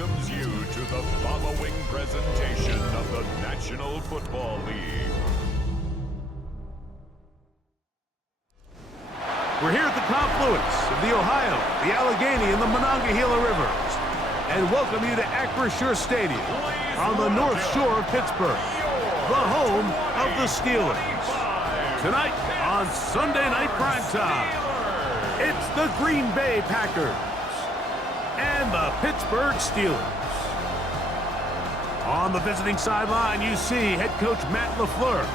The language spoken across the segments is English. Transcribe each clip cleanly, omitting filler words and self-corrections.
welcomes you to the following presentation of the National Football League. We're here at the confluence of the Ohio, the Allegheny, and the Monongahela Rivers, and welcome you to Acrisure Stadium on the north shore of Pittsburgh, the home of the Steelers. Tonight on Sunday Night Primetime, it's the Green Bay Packers and the Pittsburgh Steelers. On the visiting sideline, you see head coach Matt LaFleur.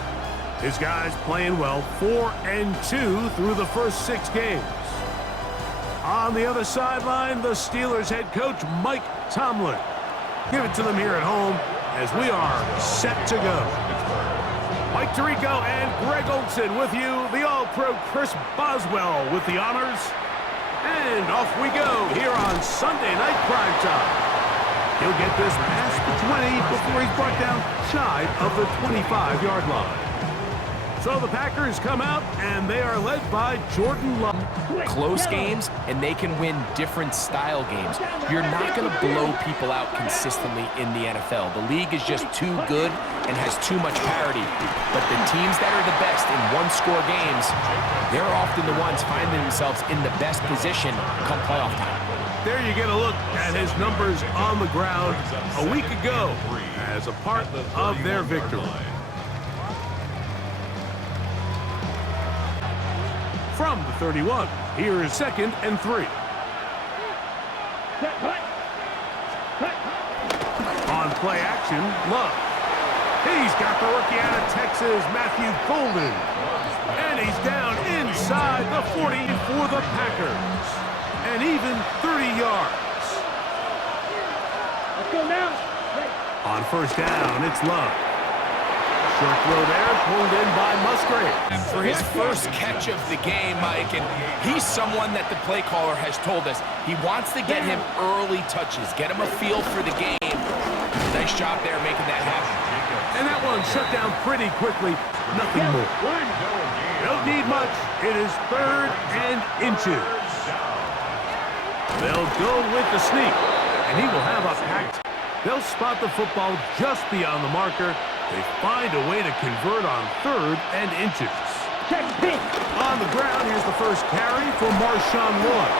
His guys playing well, 4-2 through the first 6 games. On the other sideline, the Steelers head coach Mike Tomlin. Give it to them here at home as we are set to go. Mike Tirico and Greg Olson with you. The All-Pro Chris Boswell with the honors. And off we go here on Sunday Night Primetime. He'll get this past the 20 before he's brought down shy of the 25-yard line. So the Packers come out, and they are led by Jordan Love. Close games, and they can win different style games. You're not going to blow people out consistently in the NFL. The league is just too good and has too much parity. But the teams that are the best in one-score games, they're often the ones finding themselves in the best position come playoff time. There you get a look at his numbers on the ground a week ago as a part of their victory. From the 31, here is 2nd and 3. On play action, Love. He's got the rookie out of Texas, Matthew Golden. And he's down inside the 40 for the Packers. And even 30 yards. Let's go now. On first down, it's Love. Short throw there, pulled in by Musgrave. For his first catch of the game, Mike, and he's someone that the play caller has told us he wants to get him early touches, get him a feel for the game. Nice job there making that happen. And that one shut down pretty quickly. Nothing more. Don't need much. It is 3rd and inches. They'll go with the sneak, and he will have a packed. They'll spot the football just beyond the marker. They find a way to convert on 3rd and inches. On the ground, here's the first carry for Marshawn Lynch.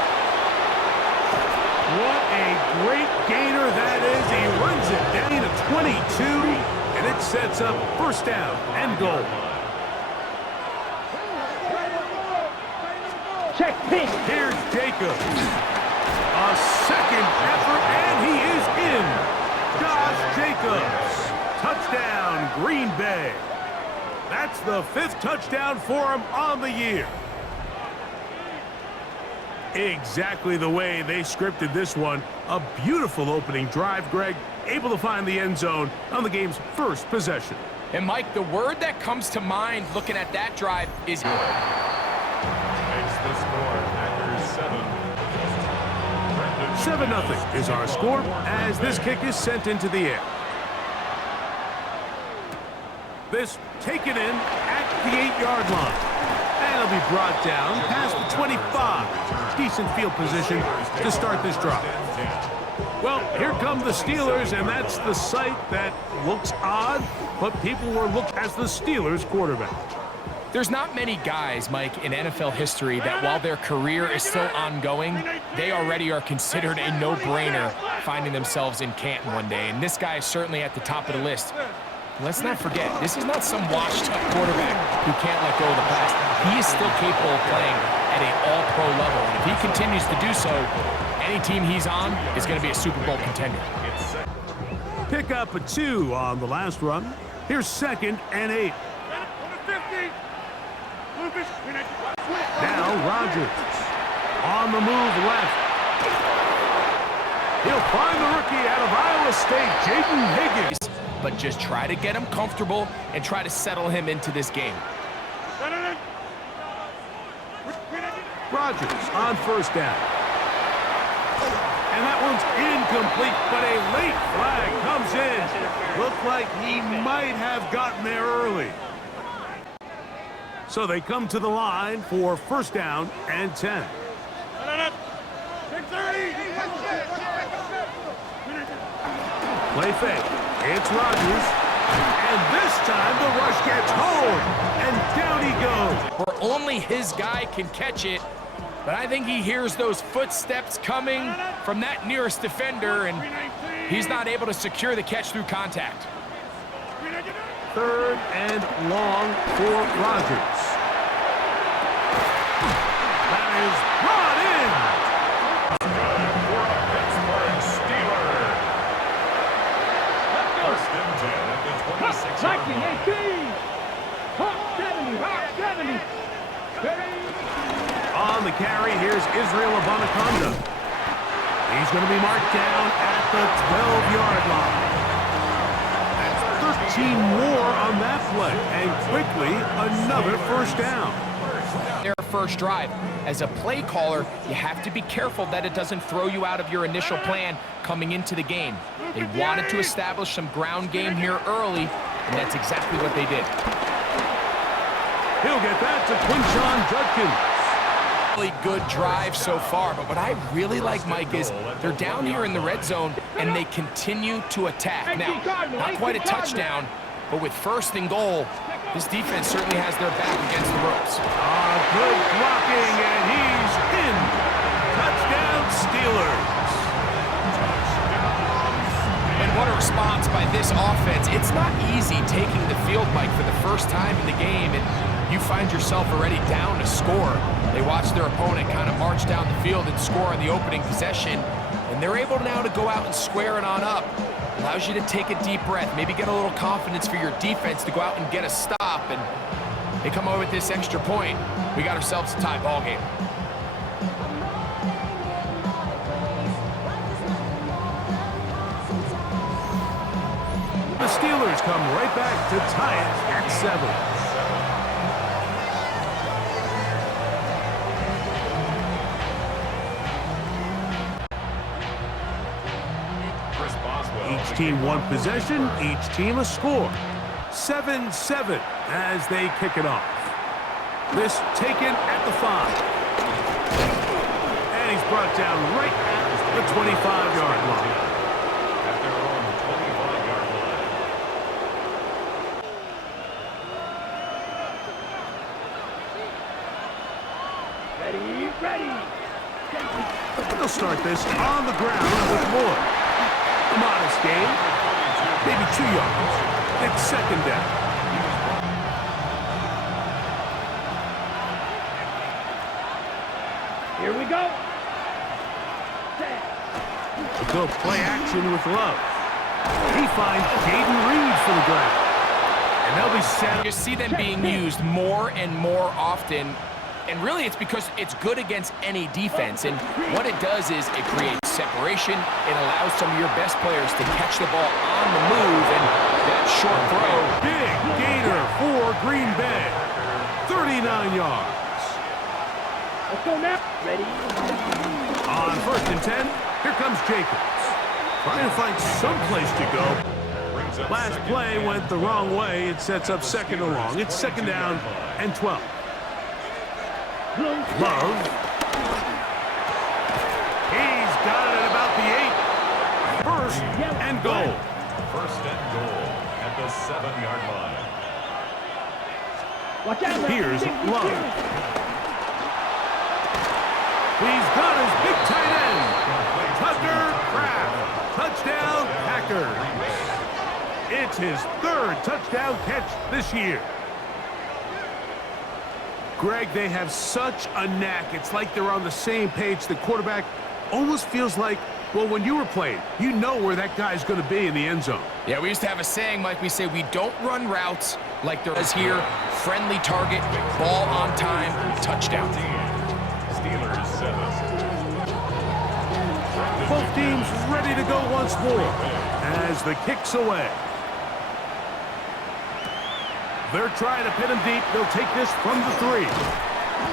What a great gainer that is. He runs it down to 22, and it sets up first down and goal. Here's Jacobs. A second effort, and he is in. Josh Jacobs. Touchdown, Green Bay. That's the 5th touchdown for him on the year. Exactly the way they scripted this one. A beautiful opening drive, Greg. Able to find the end zone on the game's first possession. And, Mike, the word that comes to mind looking at that drive is... Makes the score Packers 7. 7-0 is our score as this kick is sent into the air. This taken in at the 8-yard line. And it'll be brought down past the 25. Decent field position to start this drive. Well, here come the Steelers, and that's the sight that looks odd, but people were looking as the Steelers quarterback. There's not many guys, Mike, in NFL history that while their career is still ongoing, they already are considered a no-brainer finding themselves in Canton one day. And this guy is certainly at the top of the list. Let's not forget, this is not some washed-up quarterback who can't let go of the past. He is still capable of playing at an all-pro level. And if he continues to do so, any team he's on is going to be a Super Bowl contender. Pick up a 2 on the last run. Here's 2nd and 8. Now Rodgers. On the move left. He'll find the rookie out of Iowa State, Jaden Higgins. But just try to get him comfortable and try to settle him into this game. Rodgers on first down. And that one's incomplete, but a late flag comes in. Looked like he might have gotten there early. So they come to the line for first down and 10. Play fake. It's Rodgers. And this time the rush gets home. And down he goes. Where only his guy can catch it. But I think he hears those footsteps coming from that nearest defender, and he's not able to secure the catch through contact. 3rd and long for Rodgers. That is brought in. Good for a Pittsburgh Steeler. First and 10 at the 26-yard line. 70. On the carry, here's Israel Abanaconda. He's going to be marked down at the 12-yard line. That's 13 more on that play, and quickly another first down. Their first drive. As a play caller, you have to be careful that it doesn't throw you out of your initial plan coming into the game. They wanted to establish some ground game here early, and that's exactly what they did. He'll get that to QUINSHON Judkins. Really good drive so far, but what I really like, Mike, is they're down here in the red zone and they continue to attack. Now, not quite a touchdown, but with 1st and goal, this defense certainly has their back against the ropes. Good blocking, and he's in. Touchdown, Steelers. And what a response by this offense. It's not easy taking the field, Mike, for the first time in the game, and you find yourself already down to score. They watch their opponent kind of march down the field and score on the opening possession, and they're able now to go out and square it on up. Allows you to take a deep breath, maybe get a little confidence for your defense to go out and get a stop, and they come away with this extra point. We got ourselves a tie ball game. The Steelers come right back to tie it at 7. Each team one possession, each team a score. 7-7 as they kick it off. This taken at the 5. And he's brought down right at the 25-yard line. At their own 25-yard line. Ready. They'll start this on the ground with Moore. A modest game, maybe 2 yards. It's 2nd down. Here we go. We'll go play action with Love. He finds Jaden Reed for the grab. And they'll be set. You see them being used more and more often. And really, it's because it's good against any defense. And what it does is it creates separation. It allows some of your best players to catch the ball on the move. And that short throw. Big gainer for Green Bay. 39 yards. Let's go now. Ready. On 1st and 10, here comes Jacobs. Trying to find some place to go. Last play went the wrong way. It sets up 2nd and long. It's 2nd down and 12. Love. He's got it at about the 8. 1st and goal. 1st and goal at the 7-yard line. Watch out. Here's Love. He's got his big tight end. Tucker Kraft. Touchdown, Packers. It's his 3rd touchdown catch this year. Greg, they have such a knack. It's like they're on the same page. The quarterback almost feels like, well, when you were playing, you know where that guy's going to be in the end zone. Yeah, we used to have a saying, Mike. We say we don't run routes like there is here. Friendly target, ball on time, touchdown. Steelers 7. Both teams ready to go once more as the kick's away. They're trying to pin him deep. They'll take this from the 3.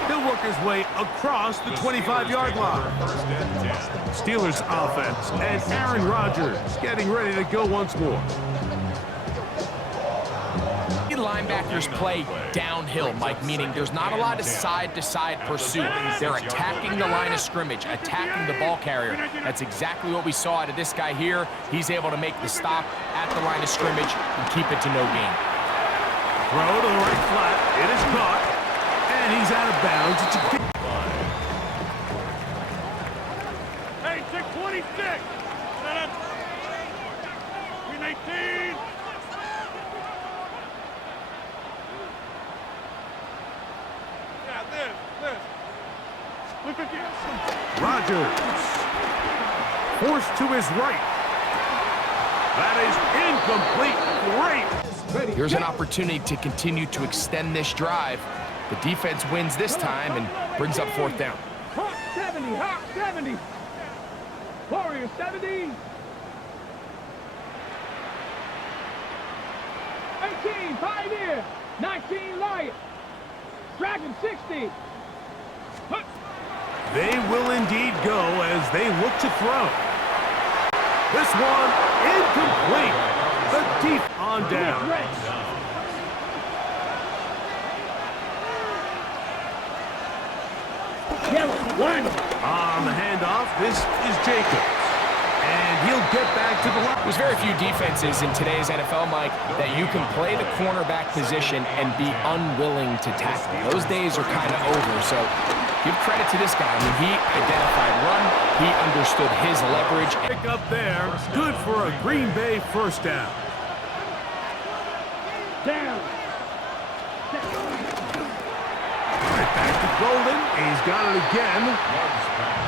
He'll work his way across the 25-yard line. Steelers offense and Aaron Rodgers getting ready to go once more. linebackers play downhill, Mike, meaning there's not a lot of side-to-side pursuit. They're attacking the line of scrimmage, attacking the ball carrier. That's exactly what we saw out of this guy here. He's able to make the stop at the line of scrimmage and keep it to no gain. Throw to the right flat. It is caught. And he's out of bounds. It's a kick. Hey, 626. 319. Yeah, this. Look at this. Rogers. Forced to his right. That is incomplete. Great. Here's an opportunity to continue to extend this drive. The defense wins this time and brings up fourth down. Hawk 70, Hawk 70. Warrior 70. 18, Pioneer. 19, Lion. Dragon 60. Hup. They will indeed go as they look to throw. This one incomplete. The deep on down. Yellow 1. On the handoff, this is Jacobs. And he'll get back to the line. There's very few defenses in today's NFL, Mike, that you can play the cornerback position and be unwilling to tackle. Those days are kind of over, so give credit to this guy. I mean, he identified run, he understood his leverage. Pick up there, good for a Green Bay first down. Down. Right back to Golden, and he's got it again.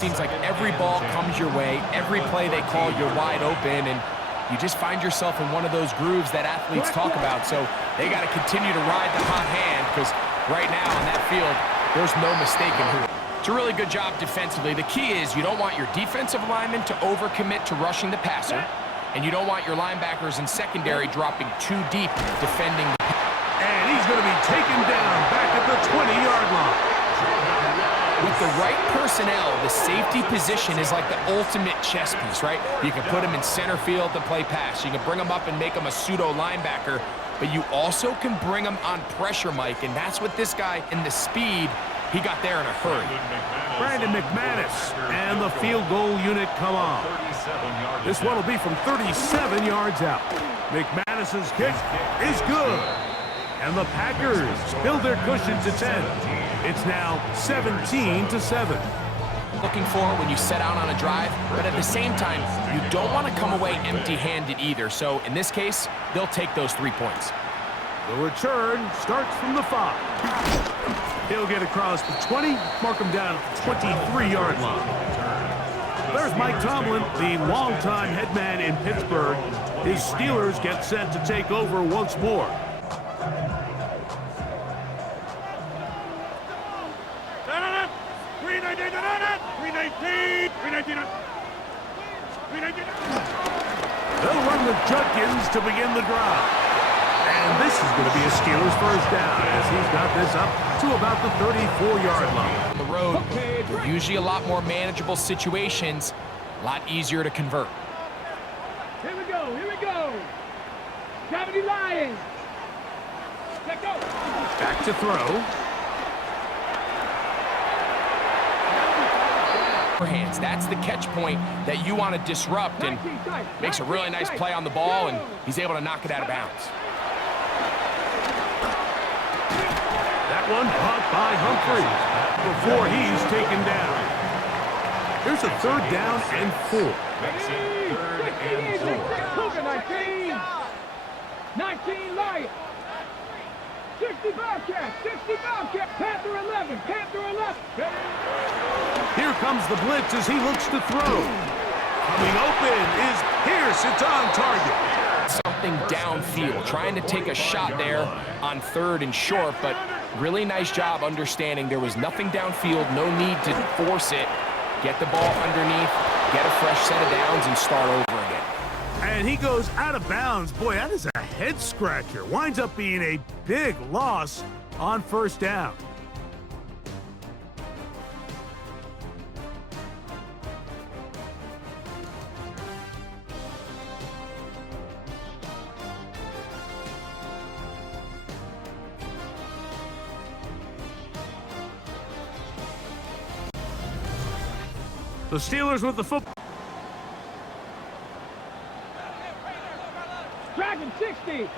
Seems like every ball comes your way, every play they call, you're wide open, and you just find yourself in one of those grooves that athletes talk about. So they got to continue to ride the hot hand, because right now on that field, there's no mistaking who. It's a really good job defensively. The key is you don't want your defensive linemen to overcommit to rushing the passer, and you don't want your linebackers in secondary dropping too deep defending. And he's going to be taken down back at the 20-yard line. With the right personnel, the safety position is like the ultimate chess piece, right? You can put him in center field to play pass. You can bring him up and make him a pseudo linebacker, but you also can bring him on pressure, Mike, and that's what this guy, in the speed, he got there in a hurry. Brandon McManus and the field goal unit come on. This one will be from 37 yards out. McManus's kick is good. And the Packers build their cushion to 10. It's now 17-7. Looking for it when you set out on a drive, but at the same time, you don't want to come away empty-handed either. So in this case, they'll take those 3 points. The return starts from the 5. He'll get across the 20, mark him down at the 23-yard line. There's Mike Tomlin, the longtime head man in Pittsburgh. His Steelers get set to take over once more. They'll run with Judkins to begin the drive. And this is going to be a Steelers first down as he's got this up to about the 34-yard line. On the road, they're usually a lot more manageable situations, a lot easier to convert. Here we go. 70 Lions. Let go. Back to throw. Hands. That's the catch point that you want to disrupt, and makes a really nice play on the ball, and he's able to knock it out of bounds. That one caught by Humphrey before he's taken down. Here's a third down and 4. 19 Lions. 60 Bobcats. Panther 11. Here comes the blitz as he looks to throw. Coming open is Pierce. It's on target. Something downfield, trying to take a shot there on 3rd and short, but really nice job understanding there was nothing downfield, no need to force it. Get the ball underneath, get a fresh set of downs, and start over again. And he goes out of bounds. Boy, that is a head scratcher. Winds up being a big loss on first down. The Steelers with the football. Dragon 60.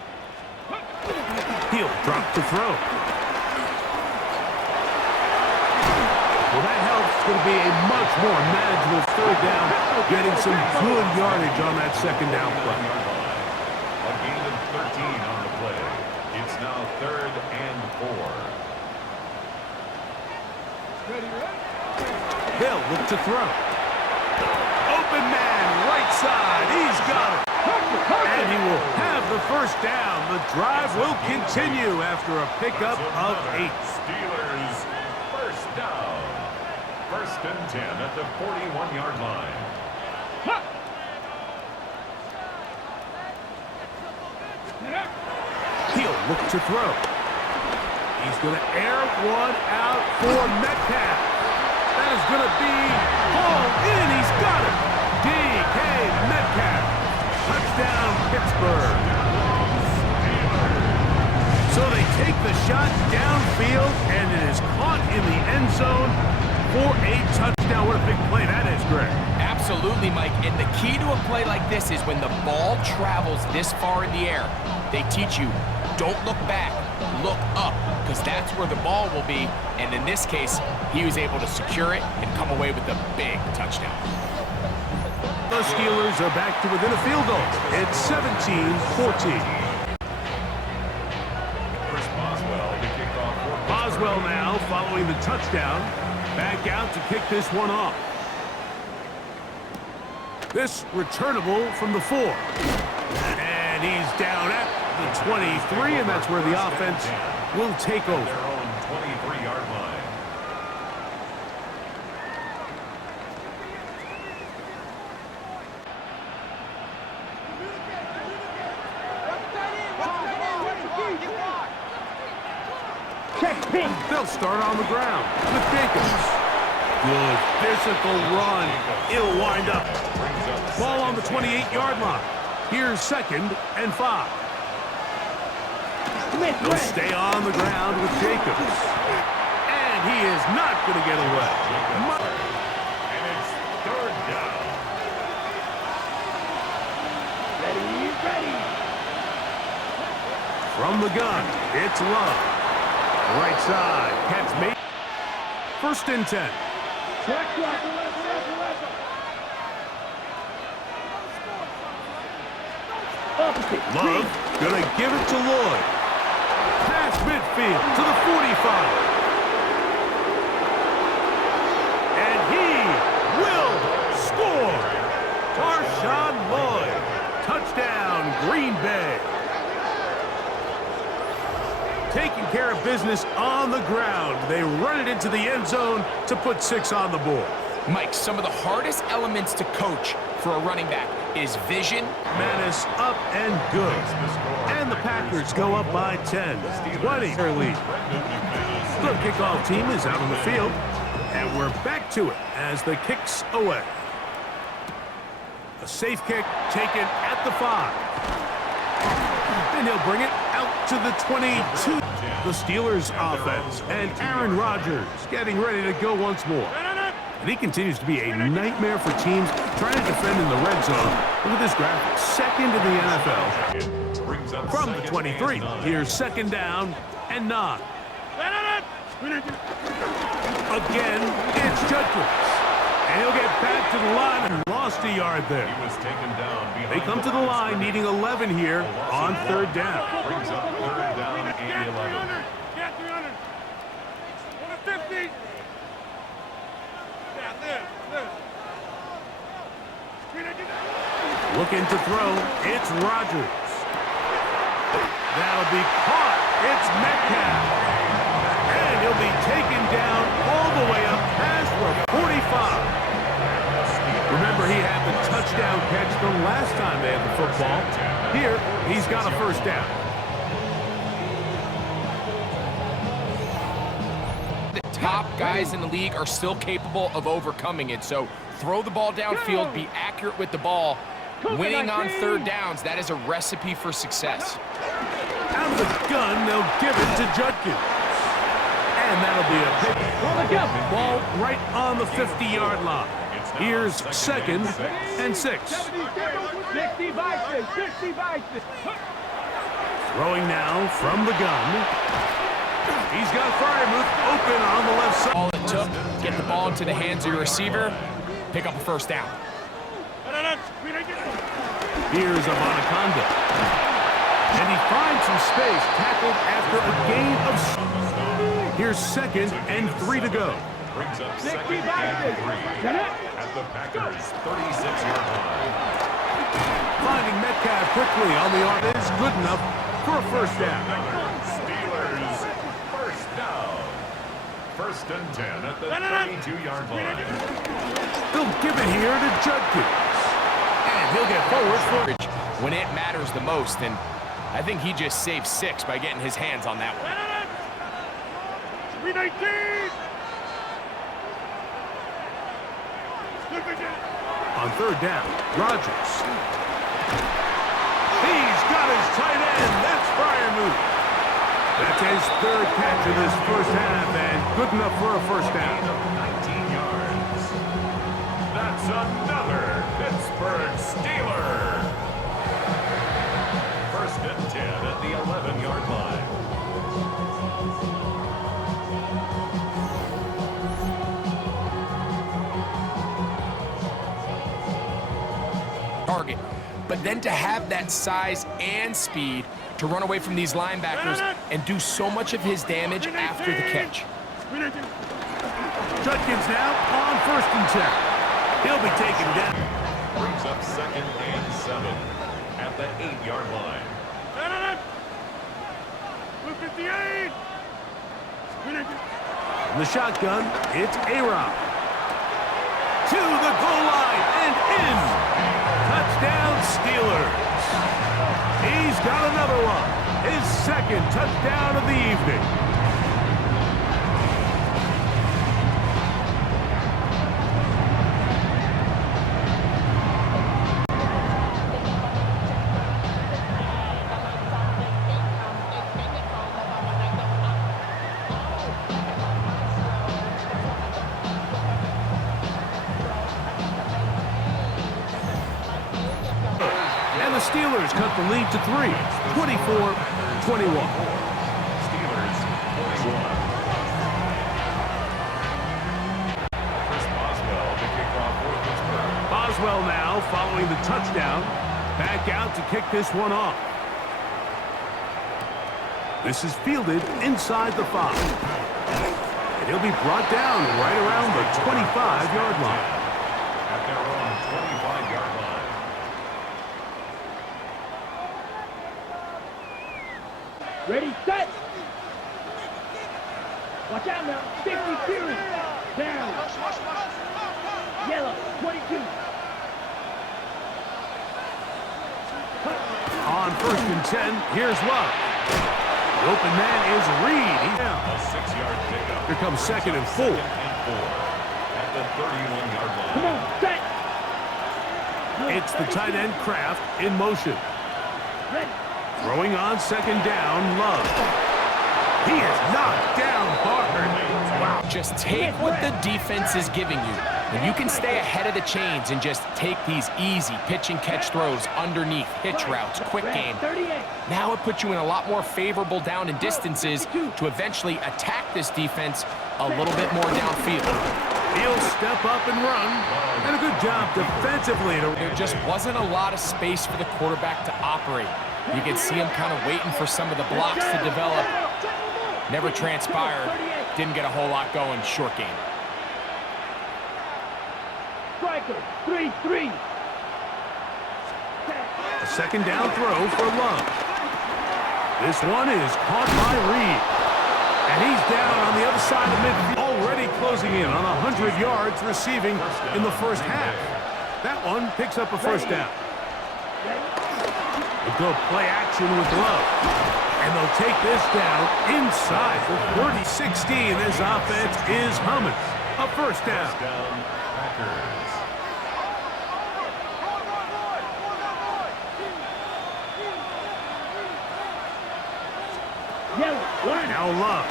He'll drop to throw. Well, that helps. It's going to be a much more manageable third down, getting some good yardage on that second down play. A gain of 13 on the play. It's now 3rd and 4. They'll look to throw. Open man, right side. He's got it. And he will have the first down. The drive will continue after a pickup of 8. Steelers first down. 1st and 10 at the 41-yard line. He'll look to throw. He's going to air one out for Metcalf. That is going to be hauled in. He's got it. D.K. Metcalf. Touchdown, Pittsburgh. So they take the shot downfield, and it is caught in the end zone for a touchdown. What a big play that is, Greg. Absolutely, Mike. And the key to a play like this is when the ball travels this far in the air, they teach you, don't look back, look up, because that's where the ball will be. And in this case, he was able to secure it and come away with a big touchdown. The Steelers are back to within a field goal. It's 17-14. Boswell now following the touchdown. Back out to kick this one off. This returnable from the 4. And he's down at the 23, and that's where the offense will take over. Their own 23-yard line. They'll start on the ground with Jacobs. Good physical run. It'll wind up. Ball on the 28-yard line. Here's 2nd and 5. They'll stay on the ground with Jacobs. And he is not going to get away. And it's 3rd down. Ready. From the gun, it's Love. Right side, catch made. 1st and 10. Love gonna give it to Lloyd. Pass midfield to the 45. And he will score. Marshawn Lloyd. Touchdown, Green Bay. Taking care of business on the ground. They run it into the end zone to put 6 on the board. Mike, some of the hardest elements to coach for a running back is vision. Manis up and good. And the Packers go up by 10. 20 their lead. The kickoff team is out on the field. And we're back to it as the kick's away. A safe kick taken at the 5. And he'll bring it out to the 22. The Steelers offense and Aaron Rodgers getting ready to go once more. And he continues to be a nightmare for teams trying to defend in the red zone. Look at this graphic. 2nd in the NFL. From the 23, here's 2nd down and 9. Again, it's Judkins. And he'll get back to the line and lost a yard there. He was taken down behind. They come to the line needing 11 here on 3rd down. Brings up 3rd down and 11. Get 300. 150. Yeah, this. Looking to throw, it's Rodgers. That'll be caught. It's Metcalf. And he'll be taken down all the way up past the 45. Remember, he had the touchdown catch the last time they had the football. Here, he's got a 1st down. The top guys in the league are still capable of overcoming it. So throw the ball downfield, be accurate with the ball. Winning on 3rd downs, that is a recipe for success. Out of the gun, they'll give it to Judkins. And that'll be a pick. Roll the jump. Ball right on the 50-yard line. Here's second and 6. 60 Vikings. 60 Vikings. Throwing now from the gun. He's got Fryermuth open on the left side. All it took, get the ball into the hands of your receiver, pick up a first down. Here's Abanaconda. And he finds some space, tackled after a gain of... Here's second and 3 to go. Brings up second and 3 at the Packers' 36-yard line. Finding Metcalf quickly on the arm is good enough for a first down. Steelers first down. First and 10 at the 32-yard line. They'll give it here to Judkins. And he'll get forward for... When it matters the most, and I think he just saved 6 by getting his hands on that one. 319. On third down, Rodgers. He's got his tight end. That's Fryermuth. That's his third catch of this first half, and good enough for a first down. 19 yards. That's another Pittsburgh Steeler. First and 10 at the 11-yard line. Target. But then to have that size and speed to run away from these linebackers and do so much of his damage after the catch. Judkins now on first and 10. He'll be taken down. Brings up second and 7 at the 8-yard line. 258. In the shotgun, it's A-Rob. To the goal line and in. Touchdown, Steelers. He's got another one. His second touchdown of the evening. The Steelers cut the lead to 3, 24-21. Steelers 41. Chris Boswell to kick off for Pittsburgh. Boswell now following the touchdown. Back out to kick this one off. This is fielded inside the 5. And he'll be brought down right around the 25-yard line. At their own 25-yard line. Ready, set. Watch out now. 50 series. Down. Yellow, 22. On first and 10, here's Love. The open man is Reed. He's down. A 6-yard pickup. Here comes second and 4. Second and 4 at the 31-yard line. Come on, set. It's the tight end Kraft in motion. Ready. Throwing on second down, Love. He is knocked down hard. Wow. Just take what the defense is giving you. When you can stay ahead of the chains and just take these easy pitch and catch throws underneath, hitch routes, quick game. 38. Now it puts you in a lot more favorable down and distances to eventually attack this defense a little bit more downfield. He'll step up and run. And a good job defensively. There just wasn't a lot of space for the quarterback to operate. You can see him kind of waiting for some of the blocks to develop. Never transpired. Didn't get a whole lot going. Short game. Striker, 3-3. A second down throw for Love. This one is caught by Reed. And he's down on the other side of midfield. Already closing in on 100 yards receiving in the first half. That one picks up a first down. They'll go play action with Love. And they'll take this down inside for 30-16. This offense is humming. A first down. First down, Packers. Yellow, one. Now Love.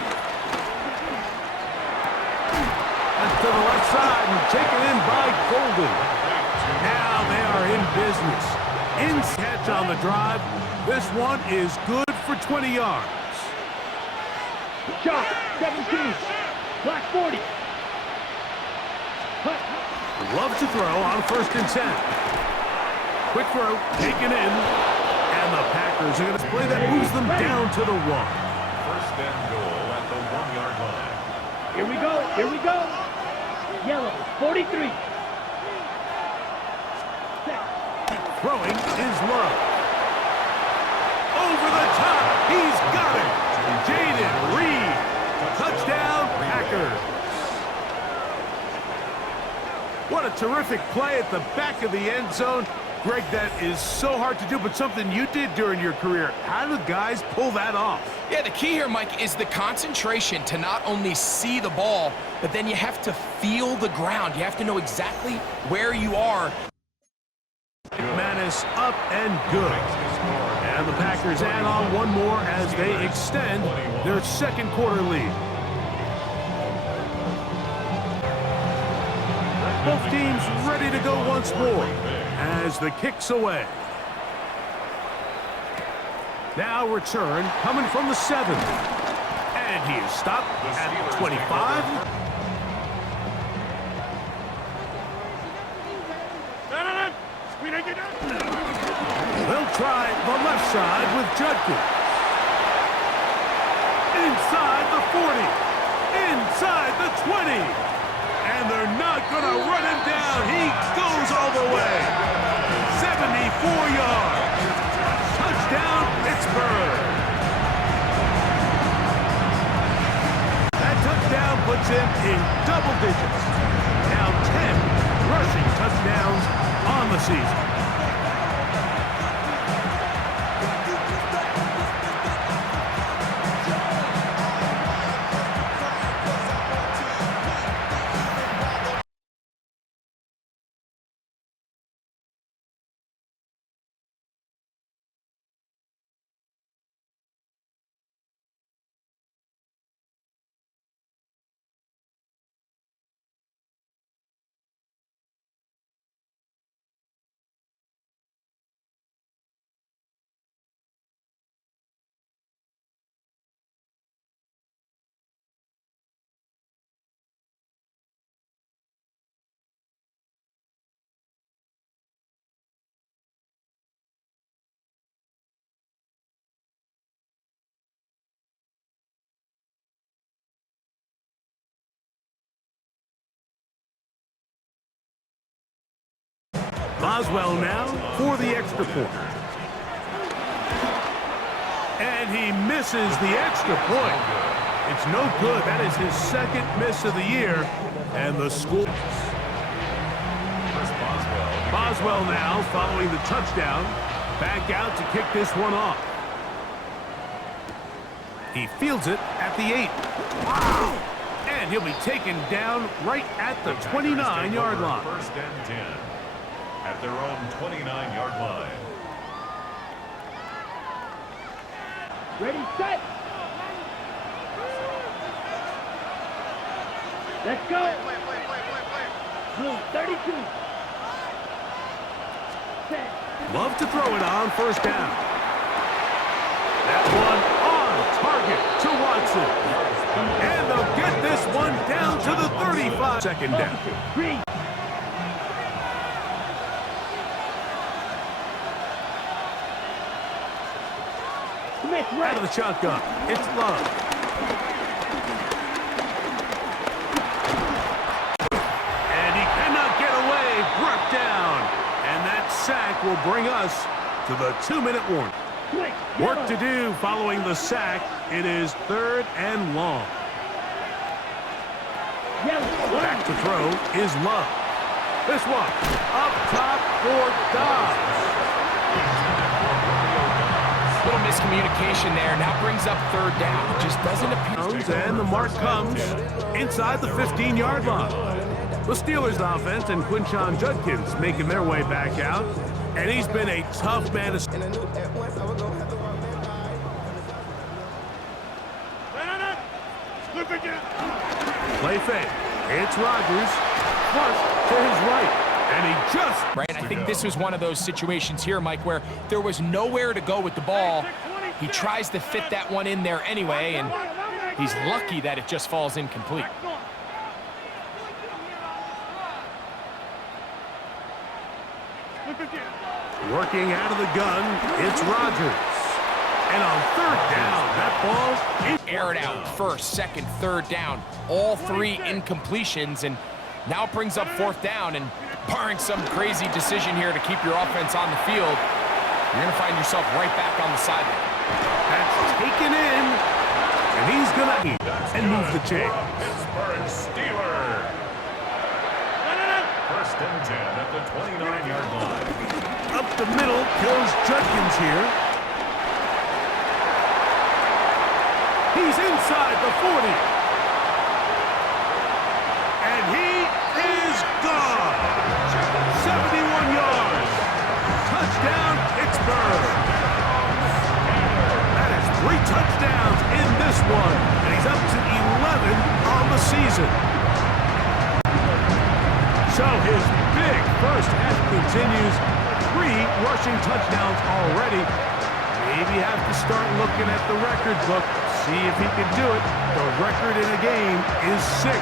to the left side and taken in by Golden. Now they are in business. In catch on the drive. This one is good for 20 yards. Shot, 17. Block 40. Cut. Loves to throw on 1st and 10. Quick throw, taken in. And the Packers are going to play that moves them down to the 1. First and goal at the 1-yard line. Here we go. Here we go. Yellow, 43. Throwing is Love. Over the top. He's got it. Jaden Reed. Touchdown, Packers. What a terrific play at the back of the end zone. Greg, that is so hard to do, but something you did during your career. How do guys pull that off? Yeah, the key here, Mike, is the concentration to not only see the ball, but then you have to feel the ground. You have to know exactly where you are. Manis up and good. And the Packers add on one more as they extend their 2nd quarter lead. Both teams ready to go once more as the kick's away. Now return coming from the 7. And he is stopped at 25. They'll try the left side with Judkins. Inside the 40. Inside the 20. And they're not going to run him down. He goes all the way. 74 yards. Touchdown, Pittsburgh. That touchdown puts him in double digits. Now 10 rushing touchdowns on the season. Boswell now for the extra point. And he misses the extra point. It's no good. That is his 2nd miss of the year. And the score. Boswell now following the touchdown. Back out to kick this one off. He fields it at the 8. Wow! And he'll be taken down right at the 29-yard line. First and 10 at their own 29-yard line. Ready, set. Let's go. Blue, 32. Set. Love to throw it on 1st down. That one on target to Watson. And they'll get this one down to the 35. 2nd down. Green. Smith, Out right. of the shotgun. It's Love. And he cannot get away. Brought down. And that sack will bring us to the 2-minute warning. Quick, Work to yellow. do following the sack. It is 3rd and long. Yellow, Back one. to throw is Love. This one up top for Dobbs. Little miscommunication there. Now brings up 3rd down. Just doesn't appear. And the mark comes inside the 15-yard line. The Steelers offense and QUINSHON Judkins making their way back out. And he's been a tough man to... Look again. Play fake. It's Rodgers, flush to his right, and he just... Right, I think this was one of those situations here, Mike, where there was nowhere to go with the ball. He tries to fit that one in there anyway, and he's lucky that it just falls incomplete. Working out of the gun, it's Rodgers. And on third down, that ball is... Air it out, first, second, third down, all three incompletions, and now brings up fourth down, and barring some crazy decision here to keep your offense on the field, you're going to find yourself right back on the sideline. That's taken in, and he's going to eat and move the chain. Pittsburgh Steelers. First and 10 at the 29-yard line. Up the middle, kills Judkins here. He's inside the 40. And he is gone. 71 yards. Touchdown, Pittsburgh. That is 3 touchdowns in this one. And he's up to 11 on the season. So his big first half continues. 3 rushing touchdowns already. Maybe have to start looking at the record book. See if he can do it. The record in a game is 6.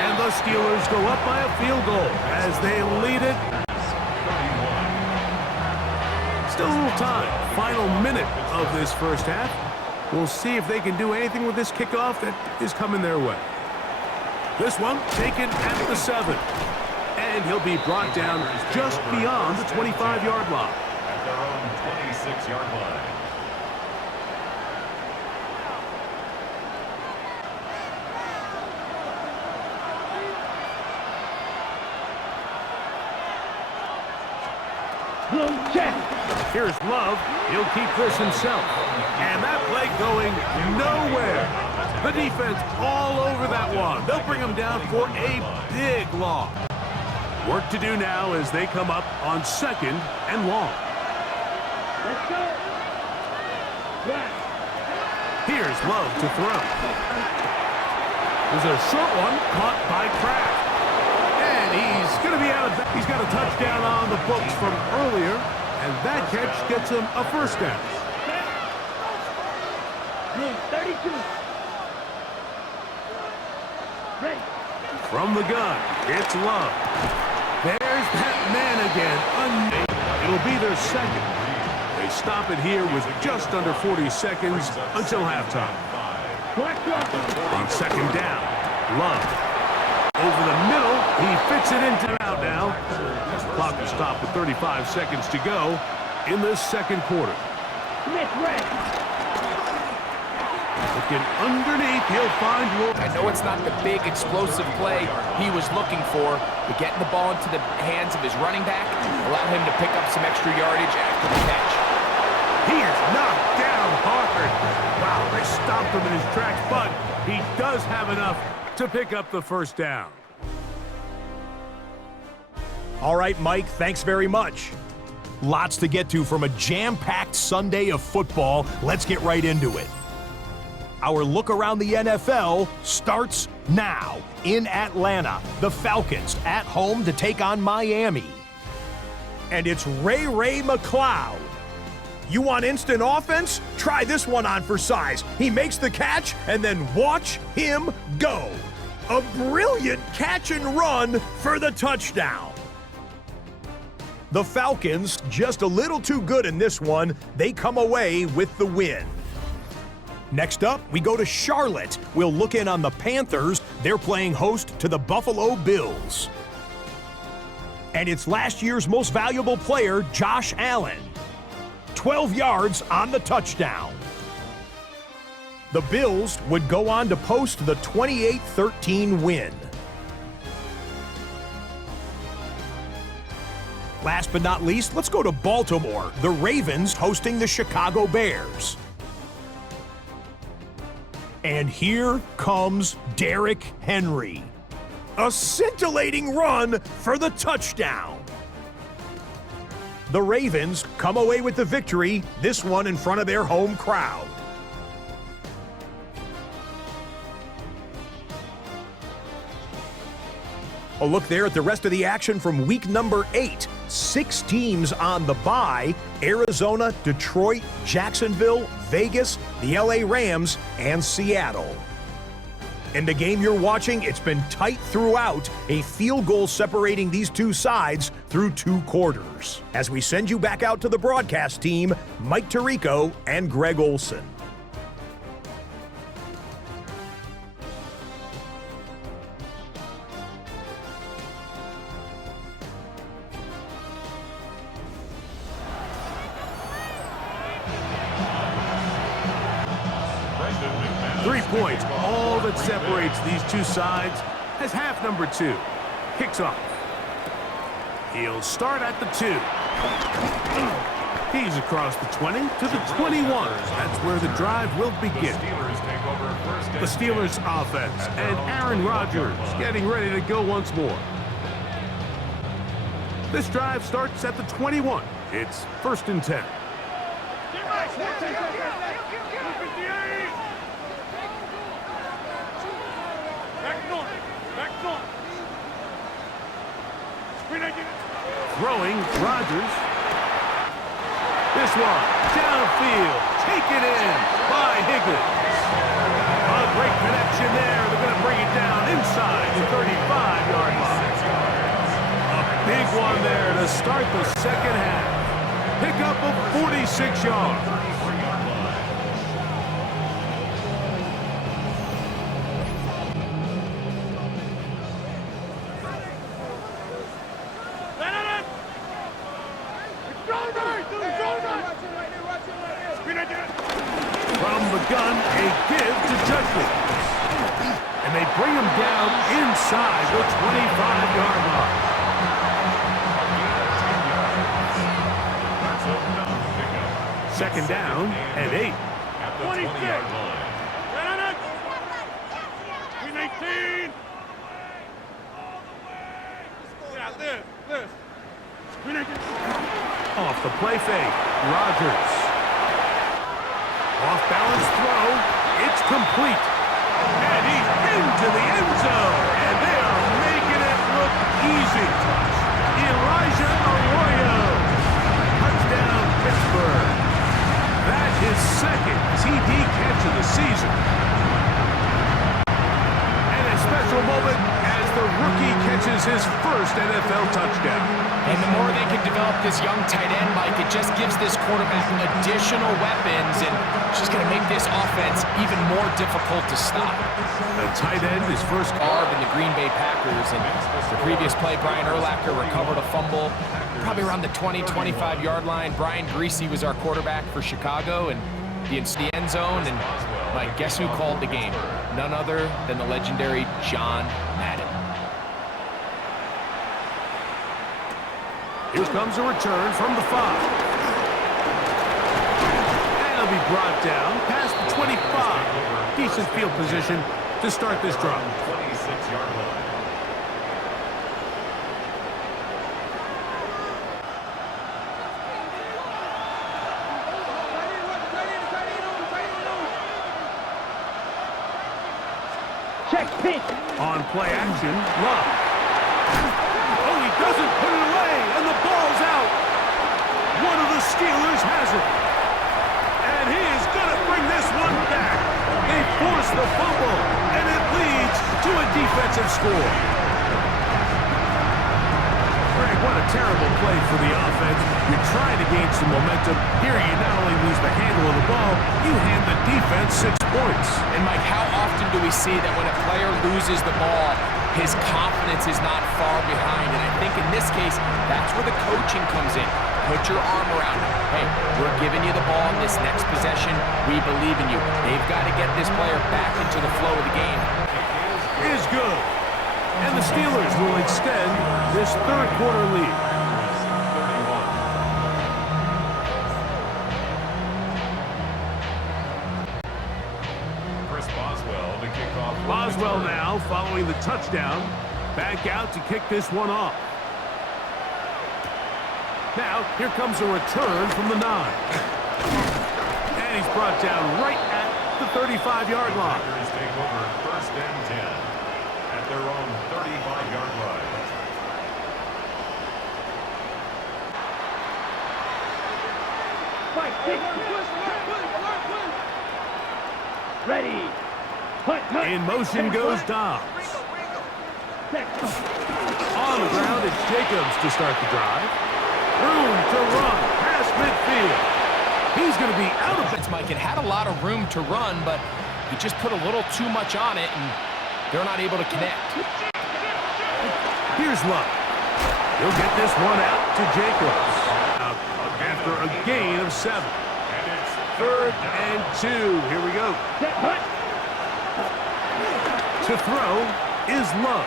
And the Steelers go up by a field goal as they lead it. Still a little time. Final minute of this first half. We'll see if they can do anything with this kickoff that is coming their way. This one taken at the 7. And he'll be brought down just beyond the 25-yard line. At their own 26-yard line. Here's Love. He'll keep this himself. And that play going nowhere. The defense all over that one. They'll bring him down for a big loss. Work to do now as they come up on 2nd and long. Let's go. Right. Here's Love to throw. There's a short one caught by Kraft. And he's going to be out of that. He's got a touchdown on the books from earlier, and that catch gets him a first down. 32. Ready. From the gun, it's Love. There's that man again. It'll be their second. They stop it here with just under 40 seconds until halftime. On 2nd down, Love. Over the middle, he fits it into out now. Clock is stopped with 35 seconds to go in this second quarter. Looking underneath, he'll find Wolf. I know it's not the big explosive play he was looking for, but getting the ball into the hands of his running back allowed him to pick up some extra yardage after the catch. He is knocked down hard. Wow, they stopped him in his tracks, but he does have enough to pick up the first down. All right, Mike, thanks very much. Lots to get to from a jam-packed Sunday of football. Let's get right into it. Our look around the NFL starts now. In Atlanta, the Falcons at home to take on Miami. And it's Ray McCloud. You want instant offense? Try this one on for size. He makes the catch, and then watch him go. A brilliant catch and run for the touchdown. The Falcons, just a little too good in this one. They come away with the win. Next up, we go to Charlotte. We'll look in on the Panthers. They're playing host to the Buffalo Bills. And it's last year's most valuable player, Josh Allen. 12 yards on the touchdown. The Bills would go on to post the 28-13 win. Last but not least, let's go to Baltimore. The Ravens hosting the Chicago Bears. And here comes Derrick Henry. A scintillating run for the touchdown. The Ravens come away with the victory, this one in front of their home crowd. A look there at the rest of the action from week number 8. 6 teams on the bye: Arizona, Detroit, Jacksonville, Vegas, the LA Rams, and Seattle. In the game you're watching, it's been tight throughout, a field goal separating these two sides through 2 quarters. As we send you back out to the broadcast team, Mike Tirico and Greg Olson. Points, all that separates these two sides, as half number 2 kicks off. He'll start at the 2. He's across the 20 to the 21. That's where the drive will begin. The Steelers offense and Aaron Rodgers getting ready to go once more. This drive starts at the 21. It's 1st and 10. Throwing, Rodgers. This one, downfield, taken in by Higgins. A great connection there. They're going to bring it down inside the 35-yard line. A big one there to start the second half. Pickup of 46 yards. From the gun, a give to Judkins. And they bring him down inside the 25-yard line. Second down and 8. At the 20-yard line. 18. Off the play fake, Rodgers. Off balance throw, it's complete. And he's into the end zone. And they are making it look easy. Elijah Arroyo. Touchdown, Pittsburgh. That's his second TD catch of the season. And a special moment as the rookie catches his first NFL touchdown. And the more they can develop this young tight end, Mike, it just gives this quarterback additional weapons, and it's just going to make this offense even more difficult to stop. The tight end is first Favre in the Green Bay Packers, and the previous play, Brian Urlacher recovered a fumble probably around the 20-25-yard line. Brian Greasy was our quarterback for Chicago, and the end zone, and Mike, guess who called the game? None other than the legendary John Madden. Here comes a return from the 5. And he'll be brought down past the 25. Decent field position to start this drive. 26-yard line. Check pitch. On play action, Love. Oh, he doesn't put it away, and the ball's out. One of the Steelers has it. And he is going to bring this one back. They force the fumble, and it leads to a defensive score. Greg, what a terrible play for the offense. You're trying to gain some momentum. Here you not only lose the handle of the ball, you hand the defense 6 points. And Mike, how often do we see that when a player loses the ball, his confidence is not far behind? And I think in this case, that's where the coaching comes in. Put your arm around him. Hey, we're giving you the ball in this next possession. We believe in you. They've got to get this player back into the flow of the game. Is good. And the Steelers will extend this third quarter lead. Boswell now, following the touchdown, back out to kick this one off. Now, here comes a return from the 9. And he's brought down right at the 35-yard line. Take over 1st and 10 at their own 35-yard line. Ready. Punt. In motion goes Dobbs. On the ground, it's Jacobs to start the drive. Room to run past midfield. He's going to be out of it. Mike, it had a lot of room to run, but he just put a little too much on it, and they're not able to connect. Here's Love. He'll get this one out to Jacobs. After a gain of 7. And it's 3rd and 2. Here we go. Set punt. To throw is Love.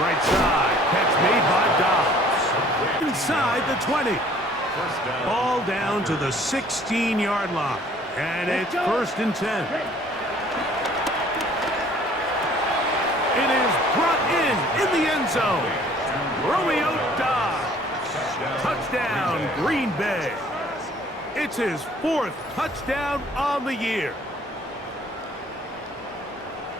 Right side. Catch made by Dobbs. Inside the 20. first down. Ball down to the 16-yard line. And it's 1st and 10. It is brought in the end zone. Romeo Dobbs. Touchdown, Green Bay. It's his 4th touchdown on the year.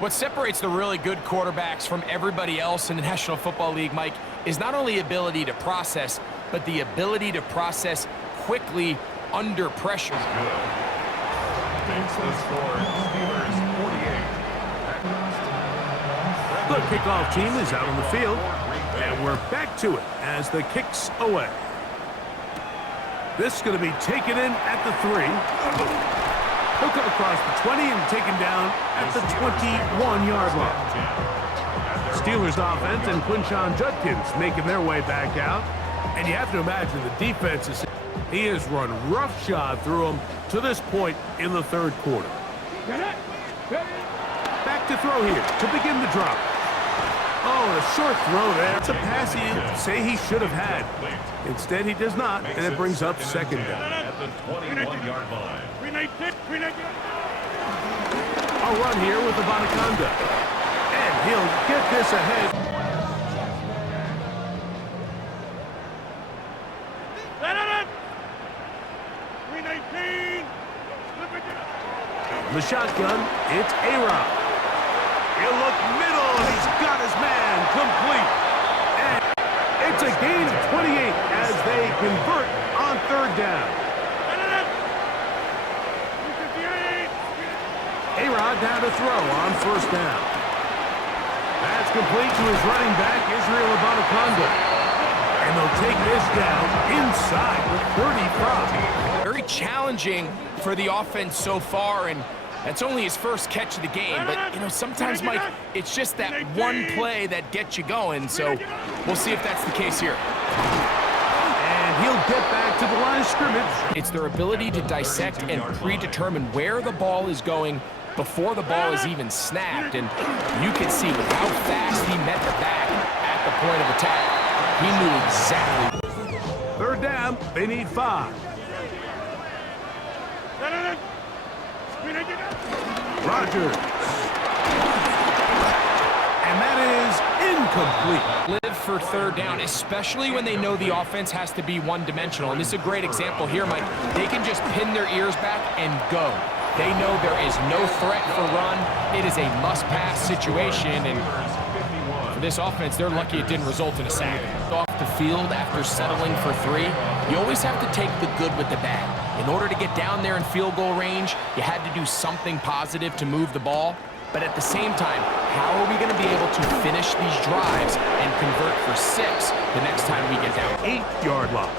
What separates the really good quarterbacks from everybody else in the National Football League, Mike, is not only ability to process, but the ability to process quickly under pressure. Makes the score Steelers 48. The kickoff team is out on the field, and we're back to it as the kick's away. This is going to be taken in at the 3. He'll come across the 20 and taken down at the 21-yard line. Steelers offense and QUINSHON Judkins making their way back out. And you have to imagine the defense is... He has run roughshod through them to this point in the 3rd quarter. Back to throw here to begin the drop. Oh, a short throw there. It's a pass he'd say he should have had. Instead, he does not, and it brings up 2nd down. At the 21-yard line. A run here with the Bonaconda. And he'll get this ahead. The shotgun, it's A-Rod. He'll look middle, and he's got his man complete. And it's a gain of 28 as they convert on 3rd down. A-Rod down to throw on 1st down. That's complete to his running back, Israel Abonaconda. And they'll take this down inside the 35. Very challenging for the offense so far, and that's only his 1st catch of the game. But, you know, sometimes, Mike, it's just that one play that gets you going. So we'll see if that's the case here. And he'll get back to the line of scrimmage. It's their ability to dissect and predetermine where the ball is going before the ball is even snapped. And you can see with how fast he met the back at the point of attack. He knew exactly. 3rd down, they need 5. Rodgers. And that is incomplete. Live for 3rd down, especially when they know the offense has to be one-dimensional. And this is a great example here, Mike. They can just pin their ears back and go. They know there is no threat for run. It is a must-pass situation, and for this offense, they're lucky it didn't result in a sack. Off the field after settling for 3, you always have to take the good with the bad. In order to get down there in field goal range, you had to do something positive to move the ball. But at the same time, how are we going to be able to finish these drives and convert for 6 the next time we get down? 8-yard loss.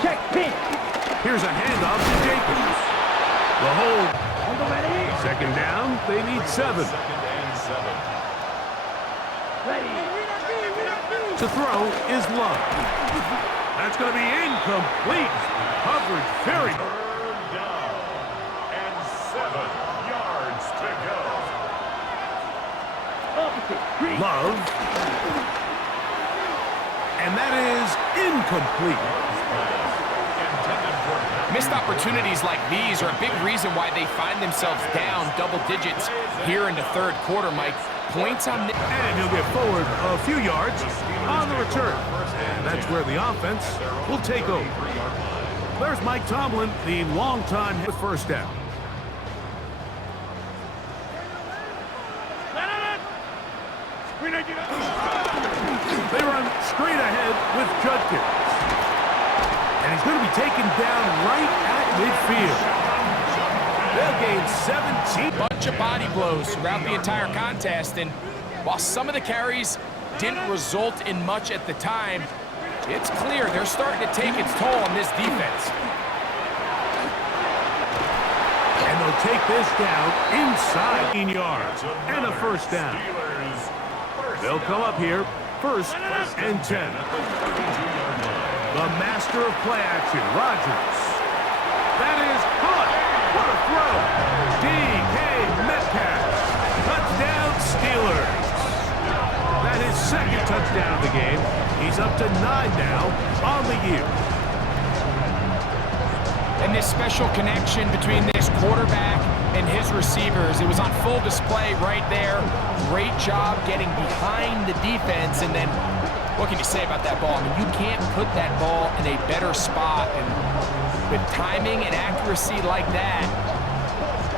Check pitch. Here's a handoff to Jacobs. The hold. 2nd down, they need 7. 2nd and 7. Ready. To throw is Love. That's going to be incomplete. Coverage very... 3rd down and 7 yards to go. Opposite. Love. And that is incomplete. Missed opportunities like these are a big reason why they find themselves down double digits here in the 3rd quarter, Mike. Points on the... And he'll get forward a few yards on the return. And that's where the offense will take over. There's Mike Tomlin, the longtime with 1st down. They run straight ahead with Judkins. And he's going to be taken down right at midfield. They'll gain 17. Bunch of body blows throughout the entire contest, and while some of the carries didn't result in much at the time, it's clear they're starting to take its toll on this defense. And they'll take this down inside 18 yards and a first down. They'll come up here, first and 10. The master of play action, Rodgers. That is caught. What a throw. DK Metcalf. Touchdown Steelers. That is second touchdown of the game. He's up to 9 now on the year. And this special connection between this quarterback and his receivers, it was on full display right there. Great job getting behind the defense, and then what can you say about that ball? I mean, you can't put that ball in a better spot, and with timing and accuracy like that,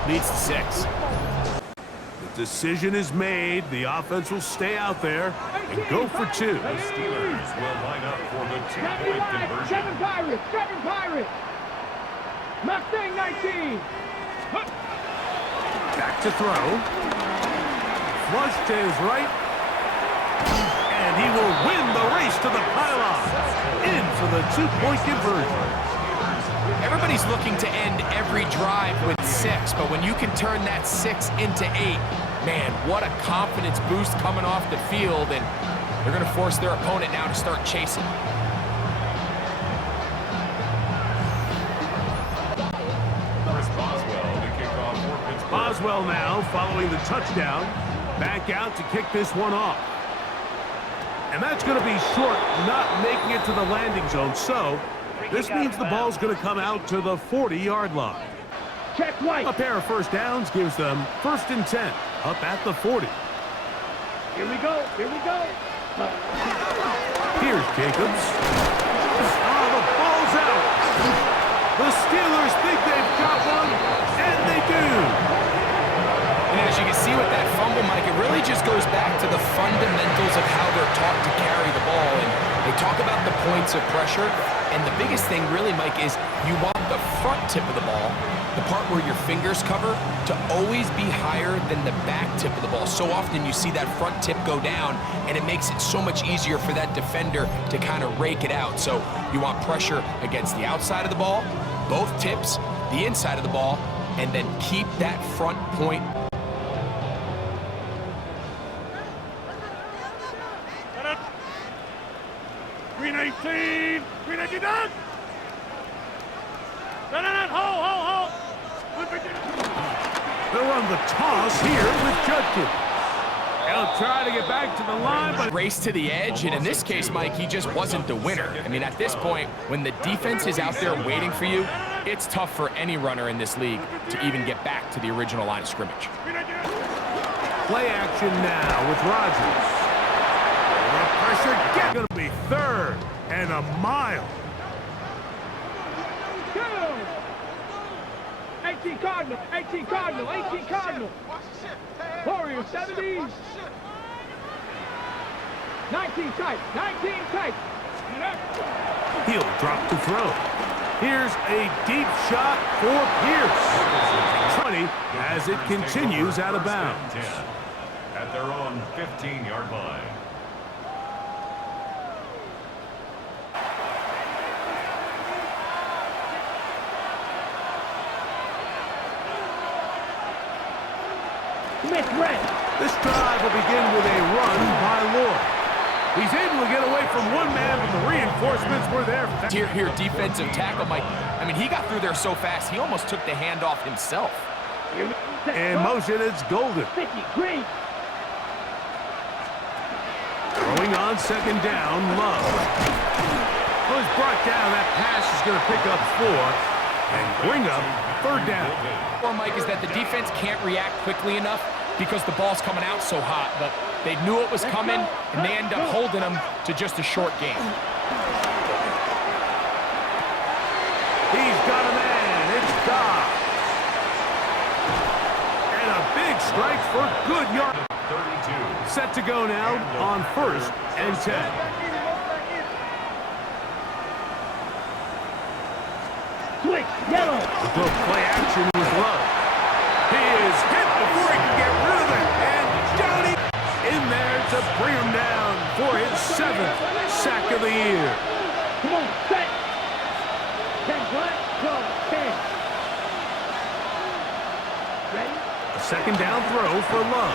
leads to 6. The decision is made. The offense will stay out there and go for 2. The Steelers will line up for the 2-point conversion. 7 Pirates, 7 Pirates. Mustang 19. Back to throw. Flush to his right. And he will win the race to the pylon. In for the 2-point conversion. Everybody's looking to end every drive with 6, but when you can turn that 6 into 8, man, what a confidence boost coming off the field, and they're going to force their opponent now to start chasing. Boswell now following the touchdown. Back out to kick this one off. And that's going to be short, not making it to the landing zone. So this means the ball's going to come out to the 40-yard line. Check white. A pair of first downs gives them first and 10 up at the 40. Here we go. Here we go. Here's Jacobs. Oh, the ball's out. The Steelers think they've got one, and they do. And as you can see with that fumble, Mike, it really just goes back to the fundamentals of how they're taught to carry the ball. And they talk about the points of pressure. And the biggest thing really, Mike, is you want the front tip of the ball, the part where your fingers cover, to always be higher than the back tip of the ball. So often you see that front tip go down, and it makes it so much easier for that defender to kind of rake it out. So you want pressure against the outside of the ball, both tips, the inside of the ball, and then keep that front point. 319. 319 done. No. Hold. They'll run the toss here with Judkins. They'll try to get back to the line, but Race to the edge, and in this case, Mike, he just wasn't the winner. I mean, at this point, when the defense is out there waiting for you, it's tough for any runner in this league to even get back to the original line of scrimmage. play action now with Rodgers. The pressure going to be third and a mile. 18 Cardinal, 18 Cardinal, 18 Cardinal. Warriors, 70s. 19 tight, 19 tight. He'll drop to throw. Here's a deep shot for Pierce. 20 as it continues out of bounds. At their own 15-yard line. This drive will begin with a run by Lord. He's able to get away from one man, but the reinforcements were there. Here, defensive tackle, Mike. I mean, he got through there so fast, he almost took the handoff himself. In motion, it's Golden. Green. Throwing on second down, Love. Was brought down. That pass is going to pick up 4 and bring up third down. Or, Mike, is that the defense can't react quickly enough because the ball's coming out so hot, but they knew it was coming, and they end up holding them to just a short game. He's got a man. It's Dobbs. And a big strike for good yard. 32. Set to go now on 1st and 10. Switch, yellow. The throw play action with Love. He is hit before he can get rid of it. And Downey in there to bring him down for his 7th sack of the year. Come on, set. 10 black, go, 10. Ready? A second down throw for Love.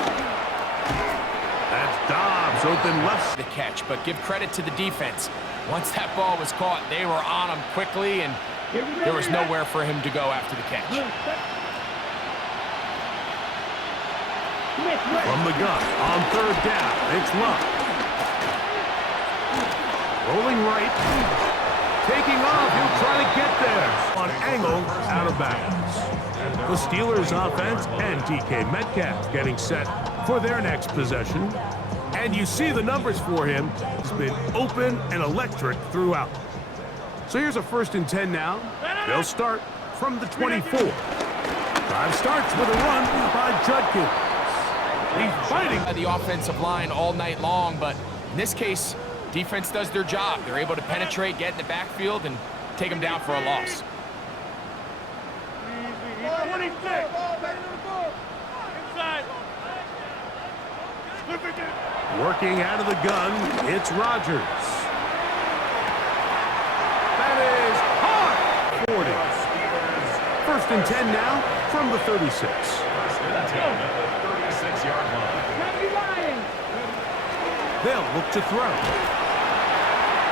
That's Dobbs open left. The catch, but give credit to the defense. Once that ball was caught, they were on him quickly, and there was nowhere for him to go after the catch. From the gun on 3rd down, it's Love. Rolling right. Taking off, he'll try to get there. On angle, out of bounds. The Steelers offense and DK Metcalf getting set for their next possession. And you see the numbers for him. He's been open and electric throughout. So here's a 1st and 10 now. They'll start from the 24. Drive starts with a run by Judkins. He's fighting By the offensive line all night long, but in this case, defense does their job. They're able to penetrate, get in the backfield, and take him down for a loss. 26. Inside. working out of the gun. It's Rodgers. That is hard. 40. 1st and 10 now from the 36. 1st and 10 at the 36-yard line. They'll look to throw.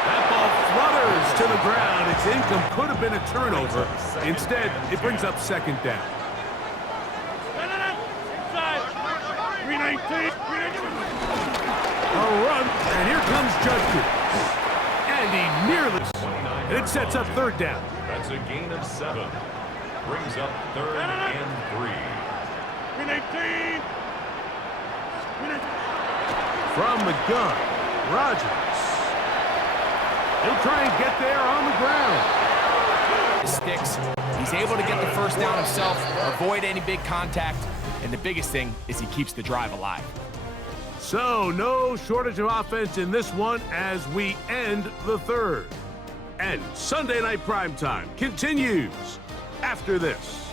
That ball flutters to the ground. It's incomplete. Could have been a turnover. Instead, it brings up 2nd down. Inside. 319. A run, and here comes Judkins. And he nearly... It sets up 3rd down. That's a gain of 7. Brings up 3rd and 3. 319. From the gun, Rodgers. He'll try and get there on the ground. Sticks. He's able to get the 1st down himself, avoid any big contact, and the biggest thing is he keeps the drive alive. So, no shortage of offense in this one as we end the 3rd. And Sunday Night Primetime continues after this.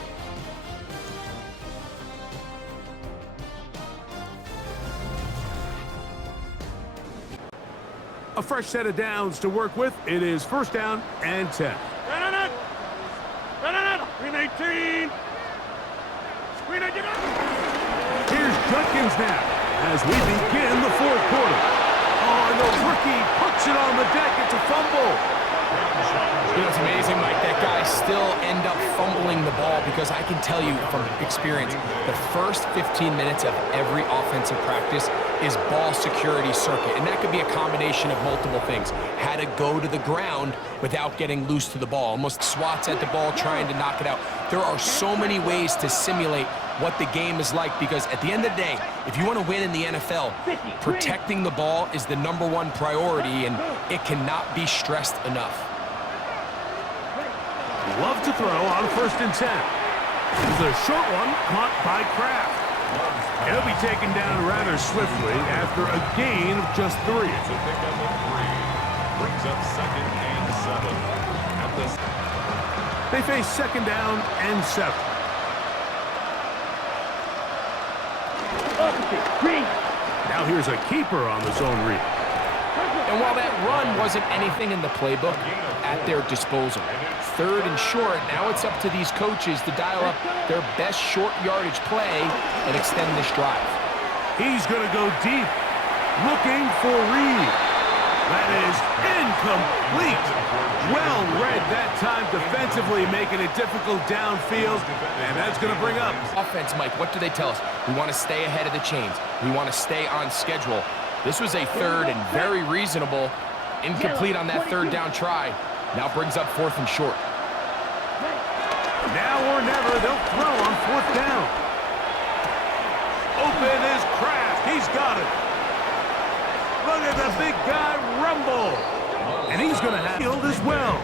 A fresh set of downs to work with. It is 1st down and 10. 319. Here's Judkins now as we begin the 4th quarter. Oh, and the rookie puts it on the deck. It's a fumble. You know, it's amazing, Mike, that guys still end up fumbling the ball because I can tell you from experience, the first 15 minutes of every offensive practice is ball security circuit, and that could be a combination of multiple things. How to go to the ground without getting loose to the ball, almost swats at the ball trying to knock it out. There are so many ways to simulate what the game is like because at the end of the day, if you want to win in the NFL, protecting the ball is the #1 priority, and it cannot be stressed enough. Love to throw on 1st and 10. It's a short one caught by Kraft. He'll be taken down rather swiftly after a gain of just 3. It's a pickup of 3. Brings up 2nd and 7. At the... They face 2nd down and 7. Now here's a keeper on the zone read. And while that run wasn't anything in the playbook, at their disposal. 3rd and short, now it's up to these coaches to dial up their best short yardage play and extend this drive. He's going to go deep, looking for Reed. That is incomplete. Well read that time defensively, making it difficult downfield, and that's going to bring up. Offense, Mike, what do they tell us? We want to stay ahead of the chains. We want to stay on schedule. This was a 3rd and very reasonable, incomplete on that 3rd down try. Now brings up 4th and short. Now or never, they'll throw on 4th down. Open is Kraft. He's got it. Look at the big guy rumble. And he's going to have field as well.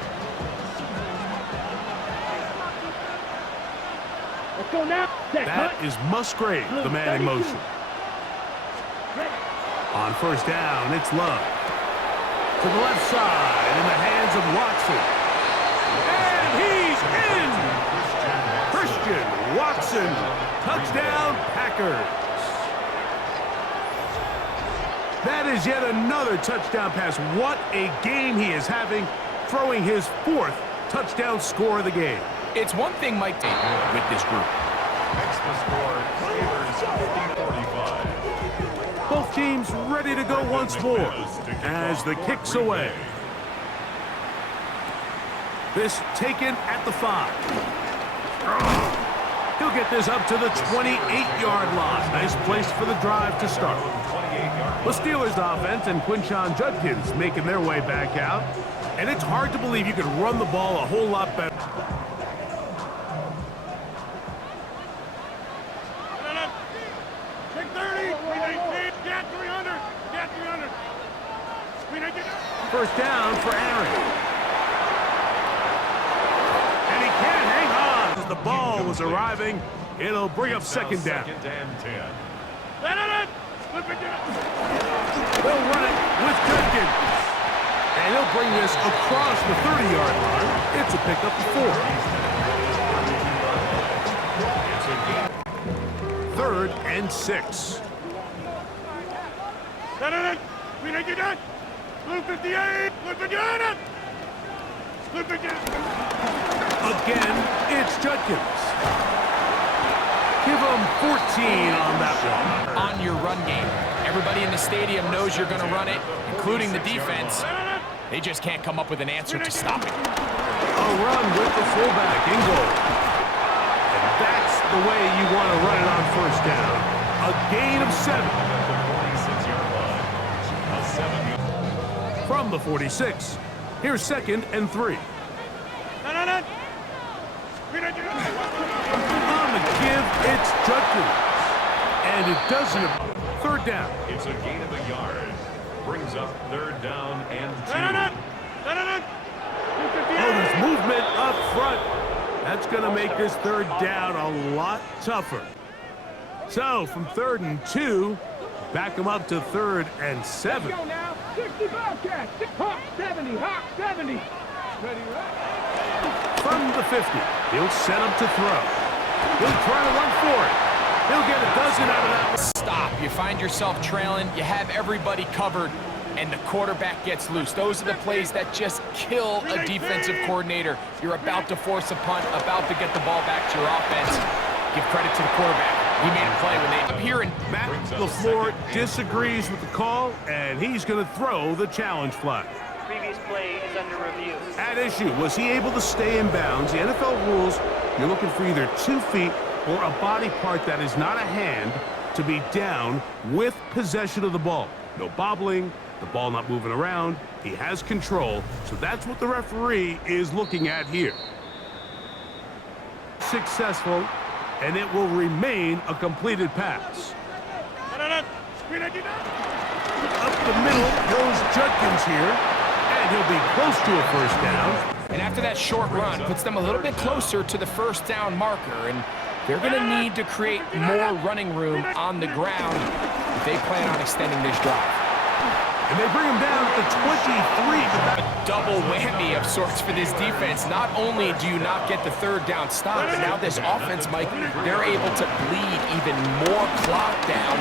Let's go now. That is Musgrave, the man in motion. On first down, it's Love. To the left side, in the hands of Watson. And he's in! Christian Watson, touchdown Packers. That is yet another touchdown pass. What a game he is having, throwing his 4th touchdown score of the game. It's one thing Mike did with this group. Makes the score Steelers 50-45. Both teams ready to go once more as the kick's away. This taken at the 5. He'll get this up to the 28-yard line. Nice place for the drive to start. The Steelers offense and QUINSHON Judkins making their way back out. And it's hard to believe you could run the ball a whole lot better. Take 30. 319. Get 300. Get 300. 319. First down for Aaron. And he can't hang on as the ball was arriving. It'll bring up second down. Second and 10. Let it. Flip it down. They'll run it with Judkins. And he'll bring this across the 30-yard line. It's a pickup of 4. Third and 6. Let it. 319. Blue 58. Flip it down. Flip it down. Again, it's Judkins. Give him 14 on that one. On your run game. Everybody in the stadium knows you're going to run it, including the defense. They just can't come up with an answer to stop it. A run with the fullback in goal. And that's the way you want to run it on first down. A gain of 7. From the 46. Here's second and 3. On the give, it's Judkins. And it doesn't. Third down. It's a gain of a yard. Brings up third down and 2. Oh, there's movement up front. That's going to make this third down a lot tougher. So, from 3rd and 2, back them up to 3rd and 7. Let's go now. 60 Bobcats. Hawk 70. Hawk 70. Ready, right? From the 50, he'll set up to throw. He'll try to run for it. He'll get a dozen out of that one. Stop. You find yourself trailing. You have everybody covered, and the quarterback gets loose. Those are the plays that just kill a defensive coordinator. You're about to force a punt, about to get the ball back to your offense. Give credit to the quarterback. He made a play when they appear in. Matt LaFleur disagrees with the call, and he's going to throw the challenge flag. Previous play is under review. At issue, was he able to stay in bounds? The NFL rules, you're looking for either 2 feet or a body part that is not a hand to be down with possession of the ball. No bobbling, the ball not moving around. He has control, so that's what the referee is looking at here. Successful, and it will remain a completed pass. Up the middle goes Judkins here, and he'll be close to a first down. And after that short run, puts them a little bit closer to the first down marker, and they're going to need to create more running room on the ground if they plan on extending this drive. And they bring him down at the 23. A double whammy of sorts for this defense. Not only do you not get the third down stop, but now this offense, Mike, they're able to bleed even more clock down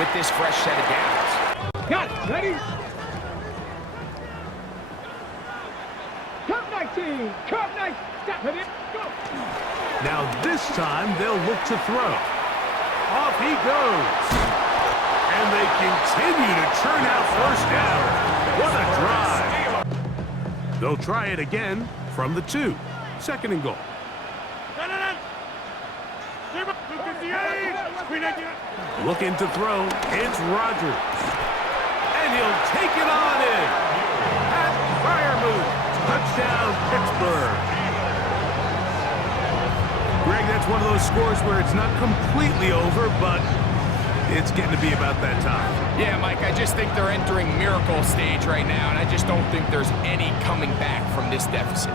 with this fresh set of downs. Got it. Ready? Cup 19. Cup 19. Stop it. Go. Now this time they'll look to throw. Off he goes. And they continue to churn out first down. What a drive. They'll try it again from the 2. Second and goal. Looking to throw. It's Rodgers. And he'll take it on in. Pat Fryermuth. Touchdown, Pittsburgh. Greg, that's one of those scores where it's not completely over, but it's getting to be about that time. Yeah, Mike, I just think they're entering miracle stage right now, and I just don't think there's any coming back from this deficit.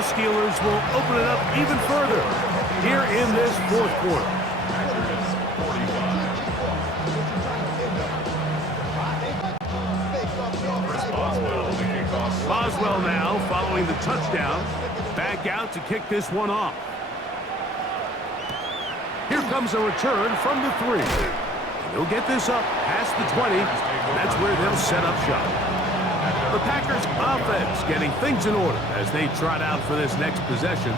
the Steelers will open it up even further here in this fourth quarter. Boswell now following the touchdown. Back out to kick this one off. Here comes a return from the 3. He'll get this up past the 20. That's where they'll set up shop. The Packers offense getting things in order as they trot out for this next possession.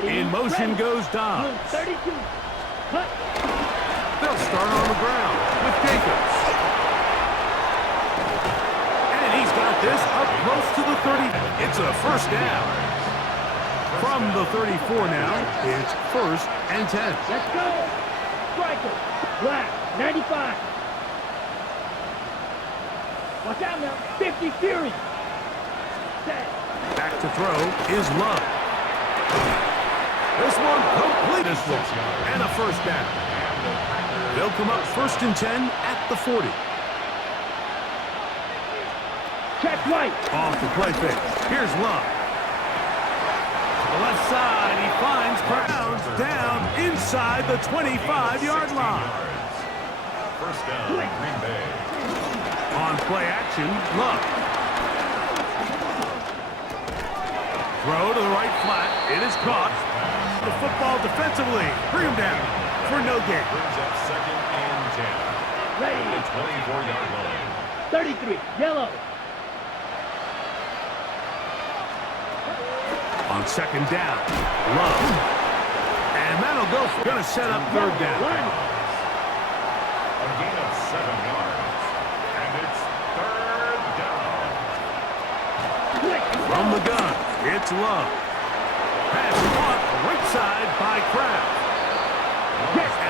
In motion goes Dobbs. 32. Cut. They'll start on the ground with Jacobs. And he's got this up close to the 30. It's a first down. From the 34 now, it's 1st and 10. Let's go. Striker. Black. 95. Watch out now. 50 Fury. Set. Back to throw is Love. This one complete and a first down. They'll come up 1st and 10 at the 40. Check right. Off the play fake. Here's Love. To the left side, he finds Browns down inside the 25-yard line. First down, Green Bay. On play action, Love. Throw to the right flat. It is caught. The football defensively. Bring him down for no gain. Brings up 2nd and 10. Ready. The 24-yard line. 33. Yellow. On 2nd down, Love. And that'll go. Going to set up 3rd down. A gain of 7 yards. And it's 3rd down. From the gun, it's Love. Pass caught right side by Kraft.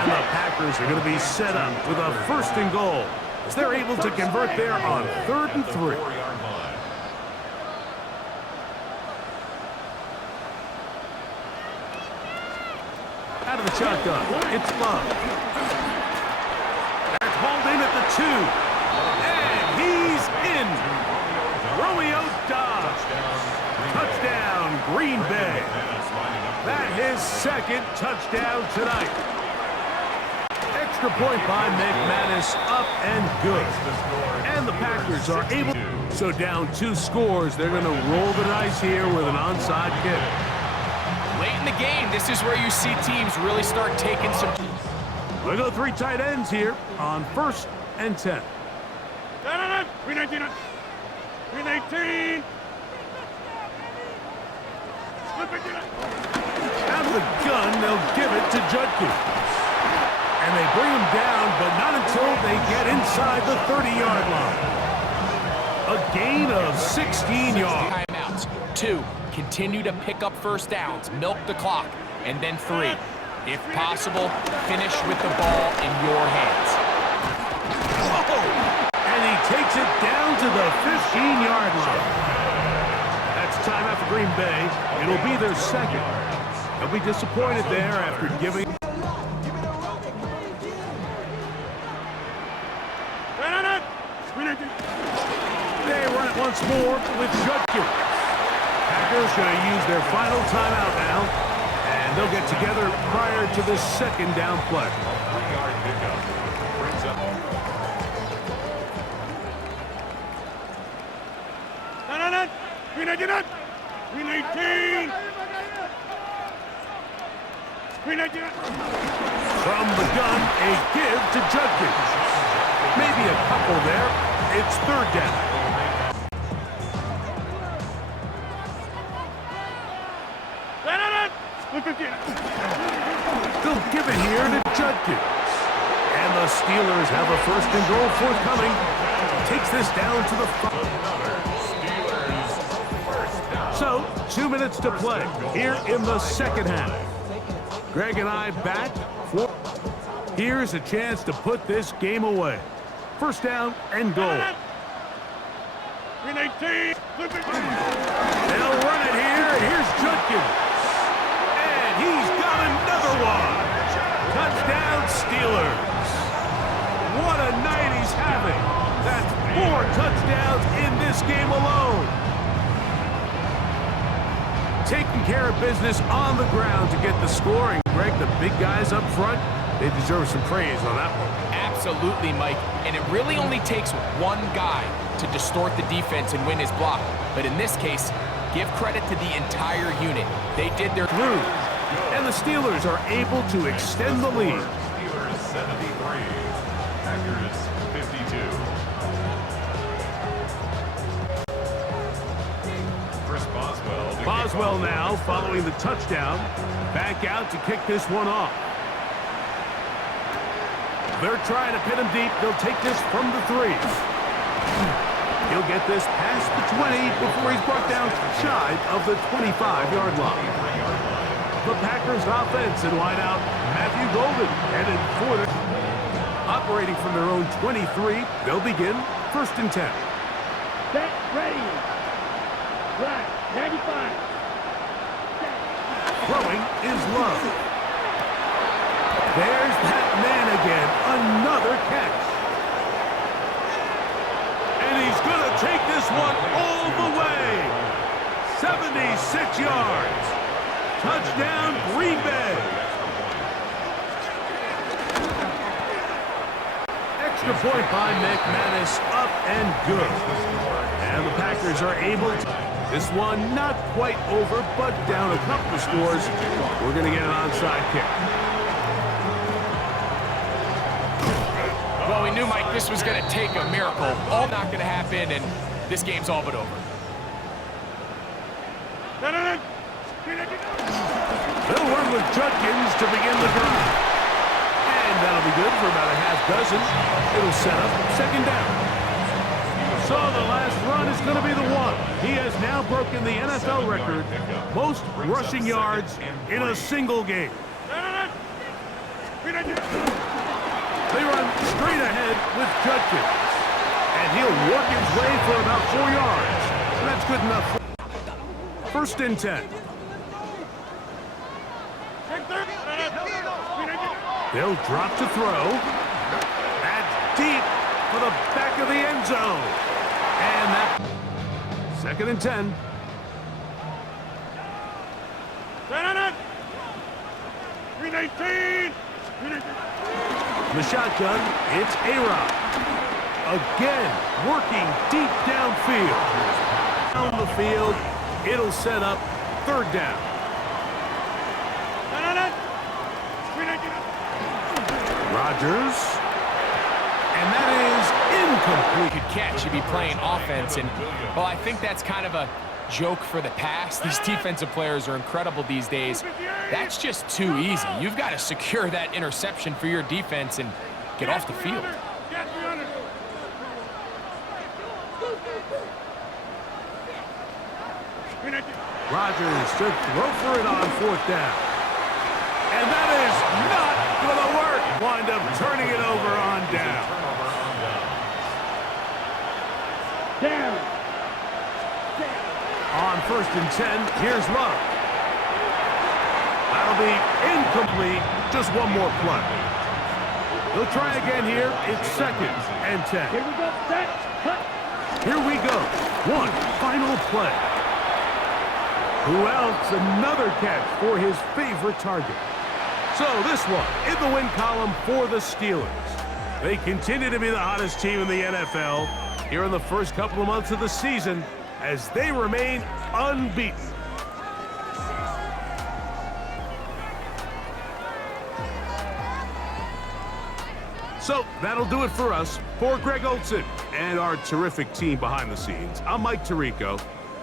And the Packers are going to be set up with a 1st and goal as they're able to convert there on 3rd and 3. 4-yard line. Out of the shotgun, it's Love. That's hauled in at the 2. And he's in. Romeo Dobbs. Touchdown, Green Bay. That his 2nd touchdown tonight. Extra point by McManus, up and good. And the Packers are able. So down 2 scores, they're going to roll the dice here with an onside kick. Late in the game, this is where you see teams really start taking some. We'll go 3 tight ends here on 1st and 10. 319. 319. Out of the gun, they'll give it to Judkins. And they bring him down, but not until they get inside the 30-yard line. A gain of 16 yards. Timeouts. 2, continue to pick up first downs, milk the clock. And then 3, if possible, finish with the ball in your hands. And he takes it down to the 15-yard line. That's timeout for Green Bay. It'll be their 2nd. They'll be disappointed there after giving. They run it once more with Judkins. Packers going to use their final timeout now, and they'll get together prior to the 2nd down play. 3-yard pickup. Brings up. 319. 319. 319. From the gun, a give to Judkins. Maybe a couple there. It's 3rd down. They'll give it here to Judkins. And the Steelers have a 1st and goal forthcoming. Takes this down to the 5. So, 2 minutes to play here in the 2nd half. Greg and I back for. Here's a chance to put this game away. 1st down and goal. 319. They'll run it here. Here's Judkins. And he's got another one. Touchdown, Steelers. What a night he's having. That's 4 touchdowns in this game alone. Taking care of business on the ground to get the scoring. Greg, the big guys up front, they deserve some praise on that one. Absolutely, Mike. And it really only takes one guy to distort the defense and win his block. But in this case, give credit to the entire unit. They did their through. And the Steelers are able to extend the lead. Steelers 73, Packers 52. Chris Boswell now following the touchdown. Back out to kick this one off. They're trying to pin him deep. They'll take this from the 3. He'll get this past the 20 before he's brought down shy of the 25-yard line. The Packers offense and wideout Matthew Golden headed for the operating from their own 23. They'll begin 1st and 10. Set, ready. Right, 95. Throwing is Love. There's that man again. Another catch. And he's going to take this one all the way. 76 yards. Touchdown, Green Bay. Extra point by McManus, up and good. And the Packers are able to... This one not quite over, but down a couple of scores. We're going to get an onside kick. Well, we knew, Mike, this was going to take a miracle. All not going to happen, and this game's all but over. They'll run with Judkins to begin the drive. And that'll be good for about a half dozen. It'll set up 2nd down. So the last run is going to be the 1. He has now broken the NFL record, most rushing yards in a single game. They run straight ahead with Judkins. And he'll work his way for about 4 yards. That's good enough. 1st and 10. They'll drop to throw. That's deep for the back of the end zone. And that 2nd and 10. The shotgun, it's A-Rod. Again, working deep downfield. Down the field, it'll set up 3rd down. Rodgers. And that is incomplete. Good catch. You'd be playing offense, and, well, I think that's kind of a joke for the past. These defensive players are incredible these days. That's just too easy. You've got to secure that interception for your defense and get off the field. Rodgers should throw for it on 4th down. And that is not going to work. Wind up turning it over on down. Down. On 1st and 10, here's Love. That'll be incomplete. Just one more play. They'll try again here. It's 2nd and 10. Here we go. Set. Cut. Here we go. One final play. Who else? Another catch for his favorite target. So this one in the win column for the Steelers. They continue to be the hottest team in the NFL here in the first couple of months of the season as they remain unbeaten. So that'll do it for us. For Greg Olson and our terrific team behind the scenes, I'm Mike Tirico.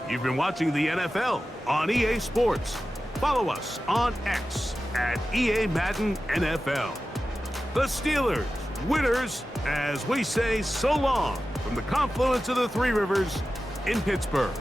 You've been watching the NFL on EA Sports. Follow us on X at EA Madden NFL. The Steelers, winners, as we say so long from the confluence of the Three Rivers in Pittsburgh.